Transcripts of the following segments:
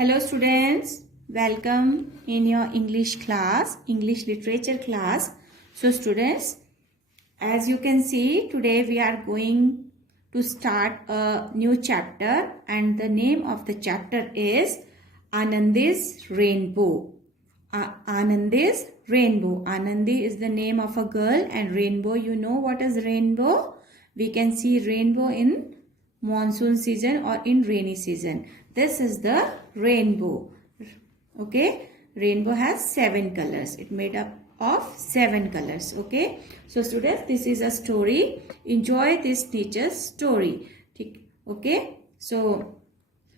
Hello students, welcome in your English class, English literature class. So students, as you can see, today we are going to start a new chapter and the name of the chapter is Anandi's Rainbow. Anandi's Rainbow. Anandi is the name of a girl and rainbow, you know what is rainbow? We can see rainbow in monsoon season or in rainy season. This is the rainbow. Okay, rainbow has 7 colors. It made up of 7 colors. Okay, so students, this is a story. Enjoy this teacher's story. Okay, so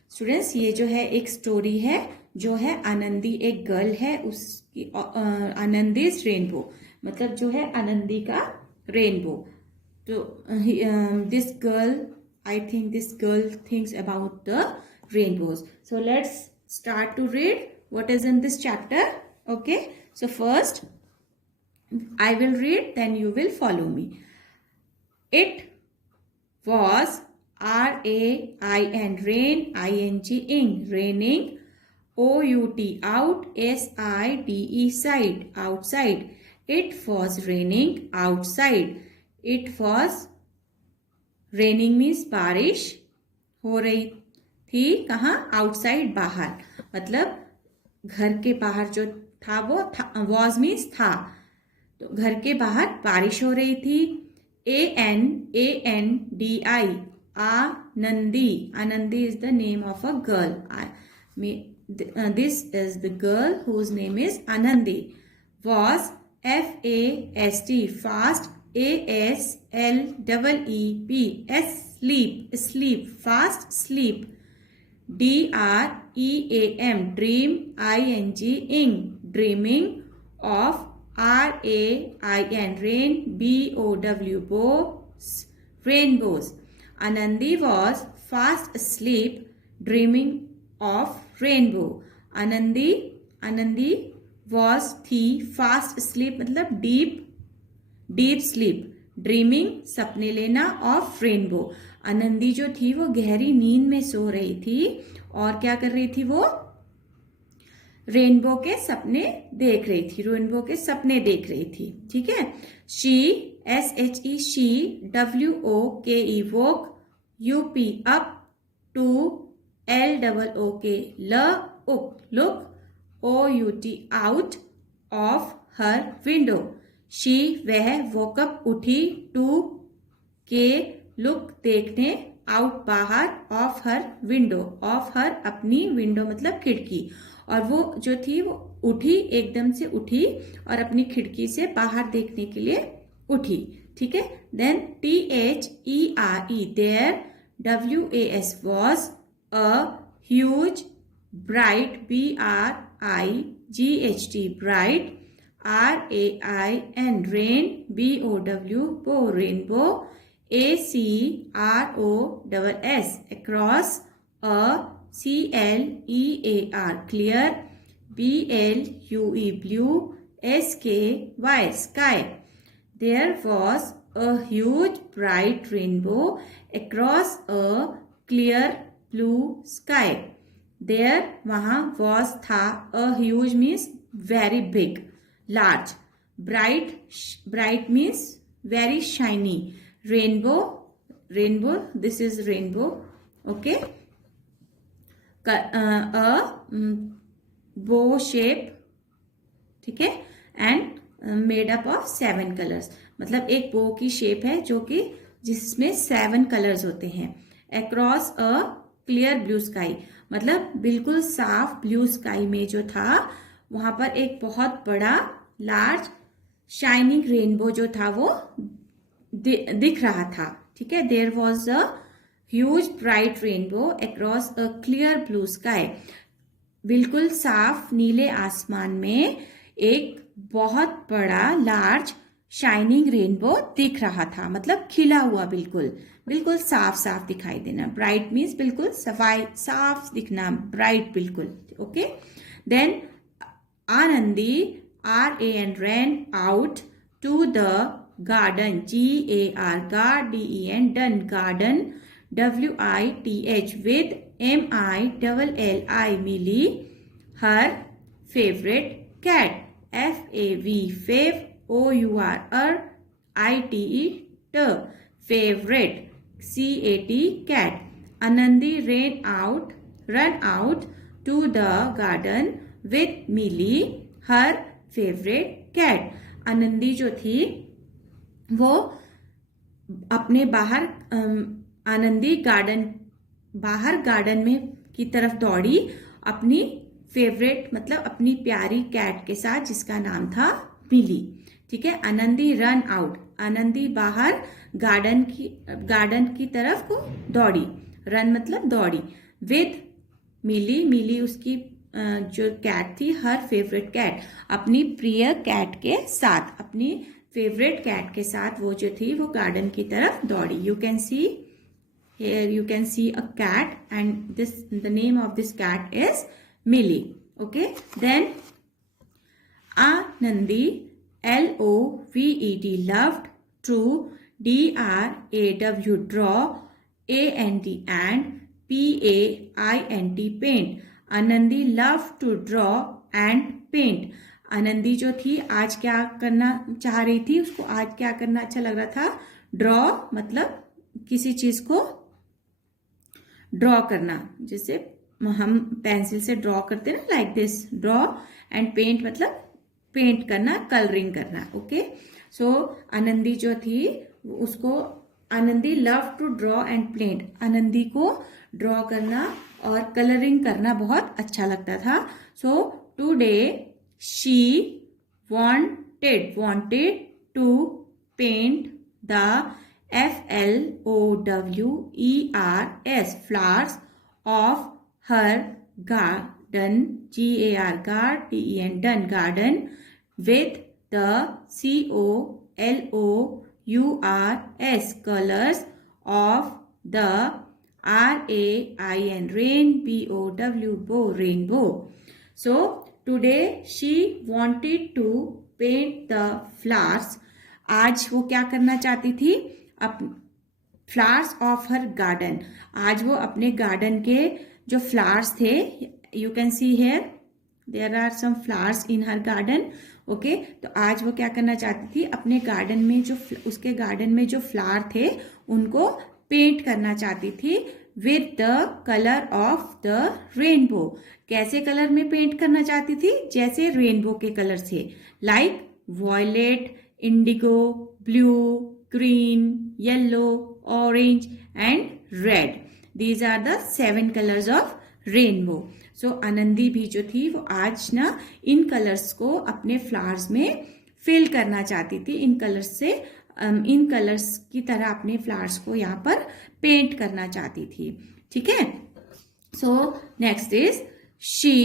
students, ये जो है एक story है जो है आनंदी एक girl है उसकी आनंदीज रेनबो मतलब जो है आनंदी का रेनबो. तो this girl I think this girl thinks about the rainbows. So let's start to read what is in this chapter. Okay. So first I will read, then you will follow me. It was R-A-I-N, rain, I-N-G, ing, raining, O-U-T, out, S-I-D-E, side, outside. It was raining outside. It was raining means बारिश हो रही थी कहाँ outside बाहर मतलब घर के बाहर जो था वो वॉज मीन्स था तो घर के बाहर बारिश हो रही थी. ANANDI Anandi Anandi is the name of a girl. This is the girl whose name is Anandi. Was FAST fast ASLEEP sleep sleep fast sleep. DREAM dream ing dreaming of. RAIN rain BOW bows rainbows. Anandi was fast asleep dreaming of rainbow. Anandi was थी fast asleep मतलब deep sleep dreaming सपने लेना of rainbow. Anandi जो थी वो गहरी नींद में सो रही थी और क्या कर रही थी वो रेनबो के सपने देख रही थी. रेनबो के सपने देख रही थी. ठीक है. She SHE she WOKE woke UP up to LOOK look OUT out of her window. She वह वोकअप उठी टू के लुक देखने आउट बाहर of her window of her अपनी विंडो मतलब खिड़की और वो जो थी वो उठी एकदम से उठी और अपनी खिड़की से बाहर देखने के लिए उठी. ठीक है. Then THERE there WAS was a huge bright BRIGHT bright RAIN rain BOW bow rainbow ACROSS across a CLEAR clear BLUE blue SKY sky. There was a huge bright rainbow across a clear blue sky. There वहाँ was था a huge means very big large. Bright means very shiny. Rainbow this is rainbow. Okay. A bow shape. ठीक है. And made up of 7 colors. मतलब एक बो की shape है जो कि जिसमें 7 कलर्स होते हैं. Across a clear blue sky मतलब बिल्कुल साफ ब्लू स्काई में जो था वहां पर एक बहुत बड़ा लार्ज शाइनिंग रेनबो जो था वो दिख रहा था. ठीक है. There was a huge bright rainbow across a clear blue sky. बिल्कुल साफ नीले आसमान में एक बहुत बड़ा लार्ज शाइनिंग रेनबो दिख रहा था मतलब खिला हुआ बिल्कुल साफ दिखाई देना. ब्राइट मीन्स बिल्कुल सफाई साफ दिखना ब्राइट बिल्कुल. Okay. Then Anandi RAN ran out to the garden GAR DEN done garden WITH MILLI Millie, her favorite cat. FAV fav, OUR ITE t, favorite. CAT cat. Anandi run out to the garden with Millie, her favorite cat. Anandi जो थी वो अपने आनंदी बाहर garden में की तरफ दौड़ी अपनी फेवरेट मतलब अपनी प्यारी कैट के साथ जिसका नाम था मिली. ठीक है. आनंदी रन आउट, आनंदी बाहर गार्डन की तरफ को दौड़ी. रन मतलब दौड़ी. विद मिली उसकी जो कैट थी, हर फेवरेट कैट, अपनी प्रिय कैट के साथ, अपनी फेवरेट कैट के साथ वो जो थी वो गार्डन की तरफ दौड़ी. You can C here, you can see a cat and the name of this cat is Millie. Okay, then Anandi LOVED loved to DRAW draw, AND PAINT paint. Anandi love to draw and paint. Anandi जो थी आज क्या करना चाह रही थी, उसको आज क्या करना अच्छा लग रहा था. ड्रॉ मतलब किसी चीज को ड्रॉ करना, जैसे हम पेंसिल से ड्रॉ करते हैं ना, like this draw. And paint मतलब पेंट करना, कलरिंग करना. ओके, सो आनंदी जो थी उसको Anandi love to draw and paint. Anandi को ड्रॉ करना और कलरिंग करना बहुत अच्छा लगता था. So today she wanted to paint the FLOWERS flowers of her garden, garden with the COLOURS colors of the rainbow. So today she wanted to paint the flowers. आज वो क्या करना चाहती थी, फ्लावर्स ऑफ हर गार्डन. आज वो अपने garden के जो फ्लावर्स थे, you can see here there are some flowers in her garden. Okay, तो आज वो क्या करना चाहती थी, अपने गार्डन में जो उसके गार्डन में जो फ्लावर थे उनको पेंट करना चाहती थी with the colour of the rainbow. कैसे कलर में पेंट करना चाहती थी, जैसे रेनबो के कलर से, like violet, indigo, blue, green, yellow, orange and red. These are the 7 colours of rainbow. So Anandi भी जो थी वो आज ना इन कलर्स को अपने फ्लावर्स में फिल करना चाहती थी. इन कलर्स की तरह अपने फ्लावर्स को यहाँ पर पेंट करना चाहती थी. ठीक है. So next is she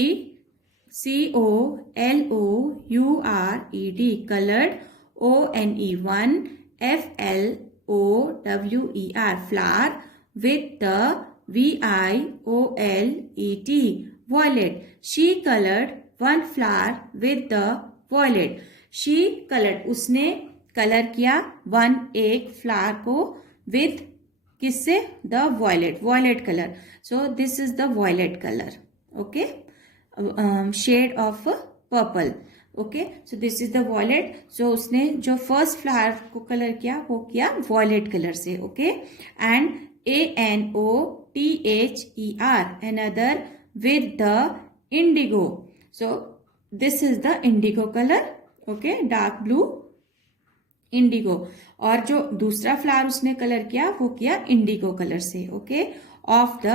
COLOURED colored ONE1 FLOWER flower with the VIOLET violet. She colored one flower with the violet. She colored, उसने कलर किया एक फ्लावर को विथ किससे, the violet colour. So this is the violet colour. Okay, shade of purple. Okay, so this is the violet. So उसने जो first flower को colour किया वो किया वॉयलेट कलर से. Okay, and ANOTHER another with the indigo. So this is the indigo color. Okay, dark blue indigo. और जो दूसरा फ्लावर उसने कलर किया वो किया इंडिगो कलर से. ओके, ऑफ द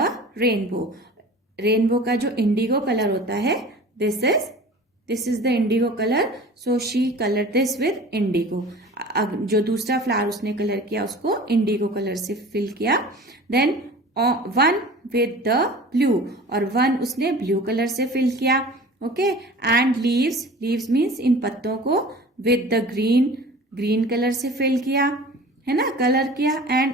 रेनबो का जो इंडिगो कलर होता है, this is the indigo colour. So she colour this with indigo. जो दूसरा फ्लावर उसने कलर किया उसको इंडिगो कलर से फिल किया. Then one with the blue, और वन उसने ब्लू कलर से फिल किया. ओके, एंड लीव्स मीन्स इन पत्तों को विद द ग्रीन कलर से फिल किया, है ना, कलर किया. And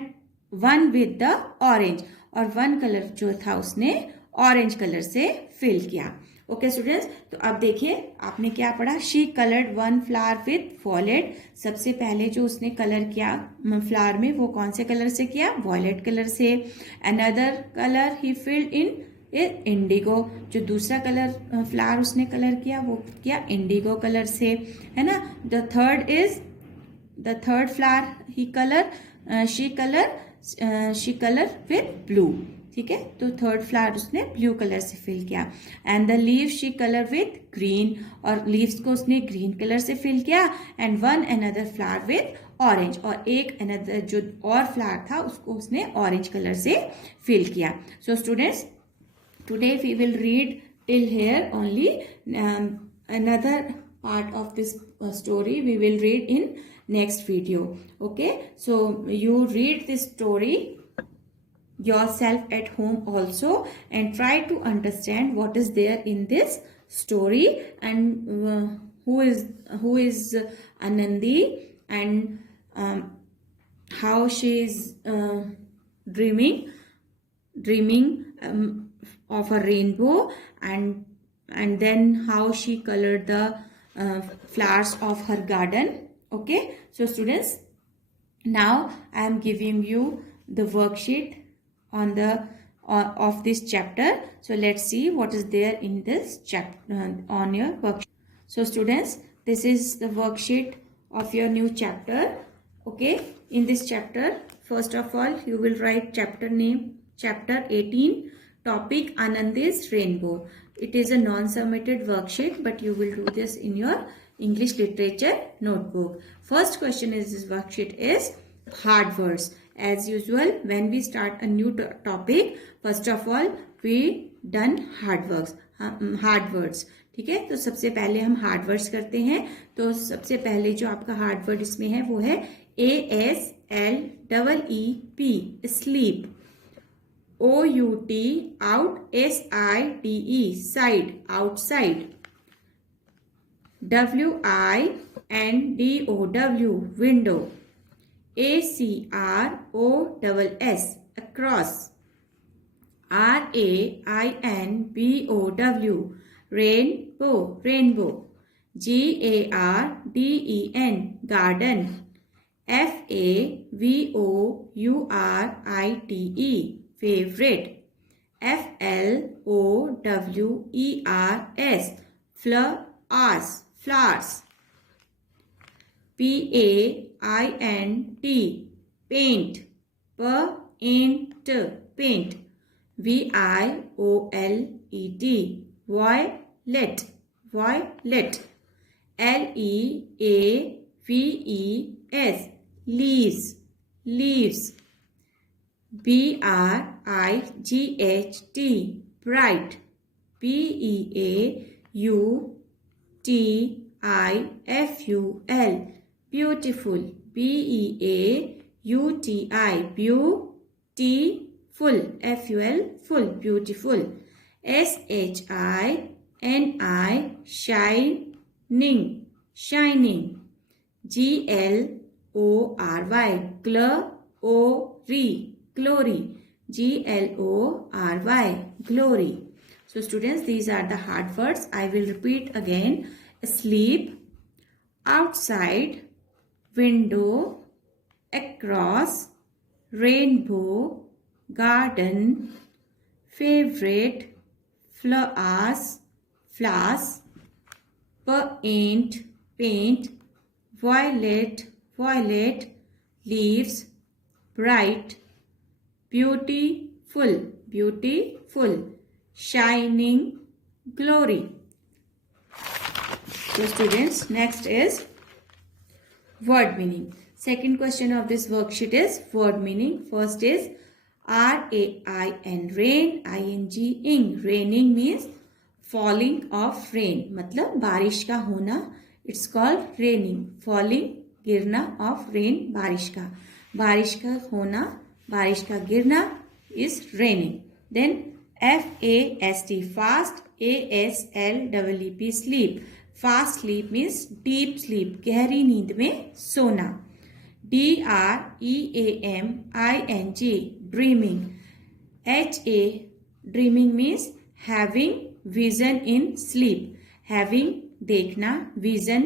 one with the orange, और वन कलर जो था उसने ऑरेंज कलर से फिल किया. ओके स्टूडेंट्स, तो अब देखिए आपने क्या पढ़ा, she coloured one flower with violet. सबसे पहले जो उसने कलर किया फ्लावर में, वो कौन से कलर से किया, वॉयलेट कलर से। Another colour he filled in Indigo, जो दूसरा कलर फ्लावर उसने कलर किया वो किया इंडिगो कलर से, है ना। The third flower he colour she colour with blue, ठीक है। तो थर्ड फ्लावर उसने ब्लू कलर से फिल किया। And the leave she colour with green, और लीव्स को उसने ग्रीन कलर से फिल किया। And one another flower with orange, और एक अनदर जो और फ्लावर था उसको उसने ऑरेंज कलर से फिल किया। So students, today we will read till here only. Another part of this story we will read in next video. Okay, so you read this story yourself at home also and try to understand what is there in this story, and who is Anandi, and how she is dreaming of a rainbow, and then how she colored the flowers of her garden. Okay, so students, now I am giving you the worksheet on the of this chapter. So let's see what is there in this chapter on your worksheet. So students, this is the worksheet of your new chapter. Okay, in this chapter, first of all you will write chapter name, chapter 18, topic Anandi's rainbow. It is a non-submitted worksheet, but you will do this in your English literature notebook. First question is this worksheet is hard words. As usual, when we start a new topic, first of all we done hard words. ठीक है, तो सबसे पहले हम hard words करते हैं। तो सबसे पहले जो आपका हार्ड वर्ड इसमें है वो है ASLEEP, sleep. OUT, out, SIDE, side, outside. WINDOW, window. ACROSS, across. RAINBOW, rainbow. GARDEN, garden. FAVOURITE, favorite. FLOWERS, flowers. PAINT, paint. Paint. VIOLET, violet. LEAVES, leaves. BRIGHT, bright. BEAUTIFUL, beautiful. BEAUTI, beautiful. FUL, full, beautiful. SHINI, shining. GLORY, glory. GLORY, glory. So students, these are the hard words. I will repeat again. Sleep, outside, window, across, rainbow, garden, favorite, flowers, paint, violet, leaves, bright, beautiful, shining, glory. So students, next is word meaning. Second question of this worksheet is word meaning. First is RAIN, rain, ING, raining means falling of rain, मतलब बारिश का होना. It's called raining. Falling, गिरना of rain, बारिश का होना, बारिश का गिरना is raining. Then FAST, fast. ASLEEP, sleep. Fast sleep means deep sleep, गहरी नींद में सोना. DREAMING, dreaming. HA, dreaming means having vision in sleep. Having देखना, विजन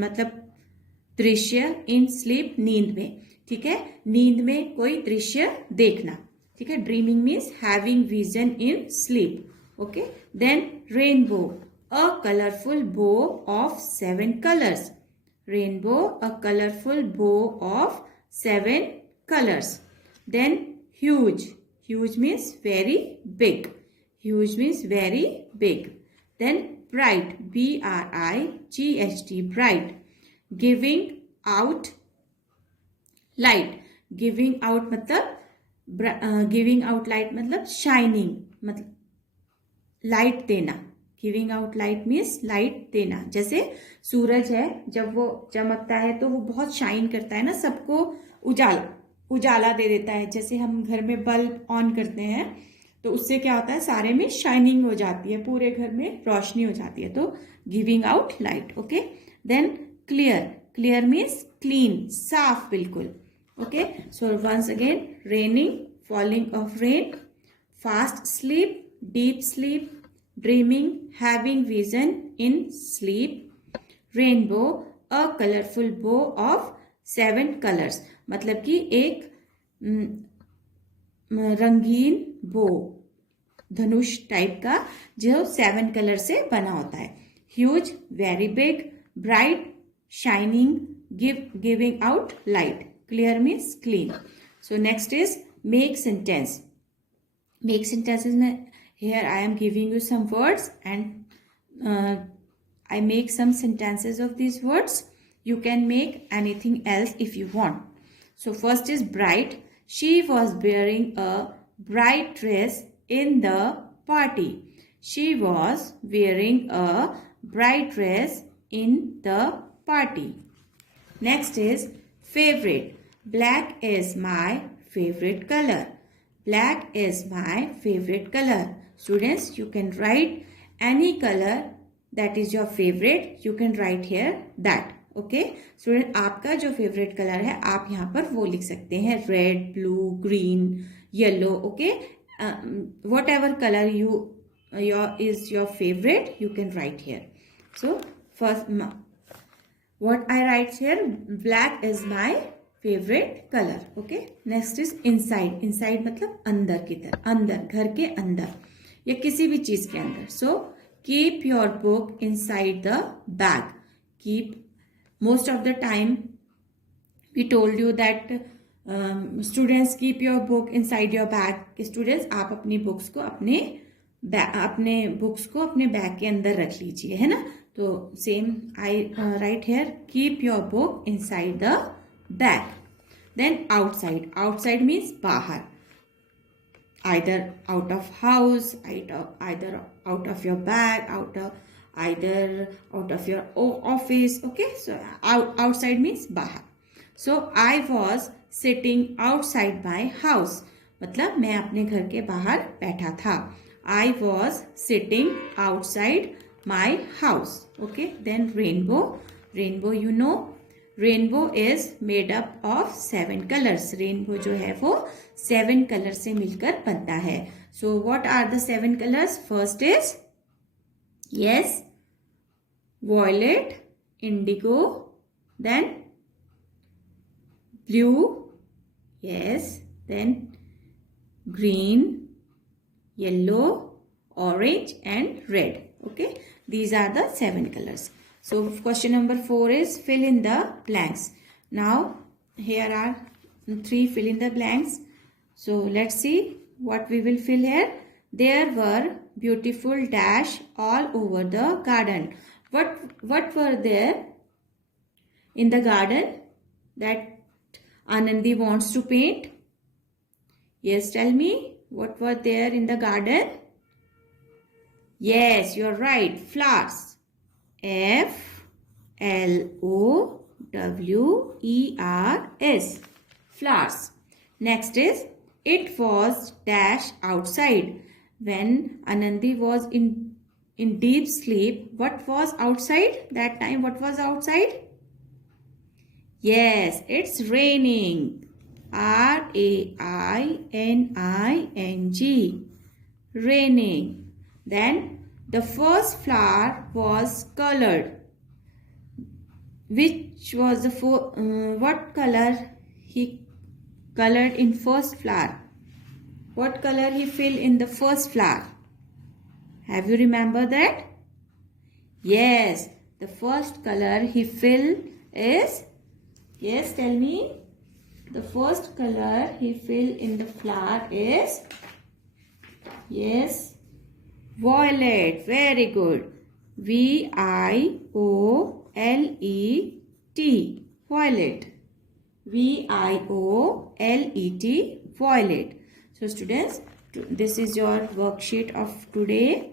मतलब दृश्य, इन स्लीप नींद में. ठीक है, नींद में कोई दृश्य देखना. ठीक है, dreaming means having vision in sleep. Okay, then rainbow, a colourful bow of 7 colors. Rainbow, a colorful bow of 7 colors. Then huge, huge means very big. Huge means very big. Then bright, B-R-I-G-H-T, bright. Giving out light. Giving out मतलब giving out light मतलब shining, मतलब light देना. Giving out light means light देना. जैसे सूरज है, जब वो चमकता है तो वो बहुत शाइन करता है ना, सबको उजाला दे देता है. जैसे हम घर में बल्ब ऑन करते हैं तो उससे क्या होता है, सारे में शाइनिंग हो जाती है, पूरे घर में रोशनी हो जाती है. तो giving out light. Okay, then clear, clear means clean, साफ बिल्कुल. Okay, so once again, raining, falling of rain, fast sleep, deep sleep, dreaming, having vision in sleep, rainbow, a colourful bow of 7 colors. मतलब कि एक रंगीन बो, धनुष type का, जो 7 color से बना होता है. Huge, very big, bright, shining, giving out light, clear means clean. So next is make sentence. Make sentences में here I am giving you some words and I make some sentences of these words. You can make anything else if you want. So first is bright. She was wearing a bright dress in the party. She was wearing a bright dress in the party. Next is favorite. Black is my favorite color. Black is my favorite color. Students, you can write any color that is your favorite. You can write here that. Okay, student, आपका जो favorite color है आप यहाँ पर वो लिख सकते हैं. Red, blue, green, yellow. Okay, whatever color is your favorite, you can write here. So first, what I write here, black is my favorite color. Okay, next is inside. Inside मतलब अंदर की तरफ, अंदर, घर के अंदर या किसी भी चीज के अंदर. So keep your book inside the bag. Keep, most of the time we told you that students keep your book inside your bag. Students, आप अपनी बुक्स को अपने बैग के अंदर रख लीजिए, है ना. तो same I write here, keep your book inside the bag. Then outside. Outside means बाहर. Either out of house, either out of your bag, either out of your office. Okay, so outside means bahar. So I was sitting outside my house. मतलब मैं अपने घर के बाहर बैठा था. I was sitting outside my house. Okay, then rainbow. Rainbow, you know, rainbow is made up of 7 colors. Rainbow जो है वो 7 colors से मिलकर बनता है. So what are the 7 colors? First is yes violet, indigo, then blue, yes, then green, yellow, orange and red. Okay, these are the 7 colors. So question number 4 is fill in the blanks. Now here are 3 fill in the blanks. So let's see what we will fill here. There were beautiful dash all over the garden. What were there in the garden that Anandi wants to paint? Yes, tell me, what were there in the garden? Yes, you're right. Flowers. Flowers. Flowers. Next is it was dash outside. When Anandi was in deep sleep, what was outside that time? What was outside? Yes, it's raining. RAINING. Raining. Then the first flower was colored. Which was the what color he colored in first flower? What color he filled in the first flower? Have you remember that? Yes, the first color he filled is, yes, tell me. The first color he filled in the flower is, yes, violet. Very good. V-I-O-L-E-T. Violet. V-I-O-L-E-T. Violet. So students, this is your worksheet of today.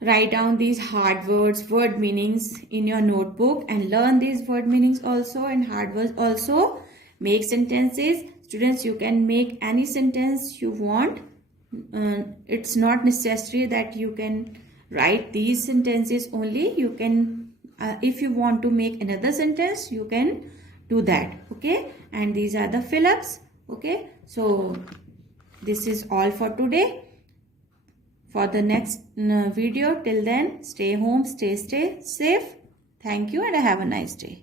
Write down these hard words, word meanings in your notebook and learn these word meanings also and hard words also. Make sentences. Students, you can make any sentence you want. It's not necessary that you can write these sentences only. You can, if you want to make another sentence, you can do that. Okay. And these are the fill-ups. Okay. So this is all for today. For the next video, till then, stay home, stay safe. Thank you and have a nice day.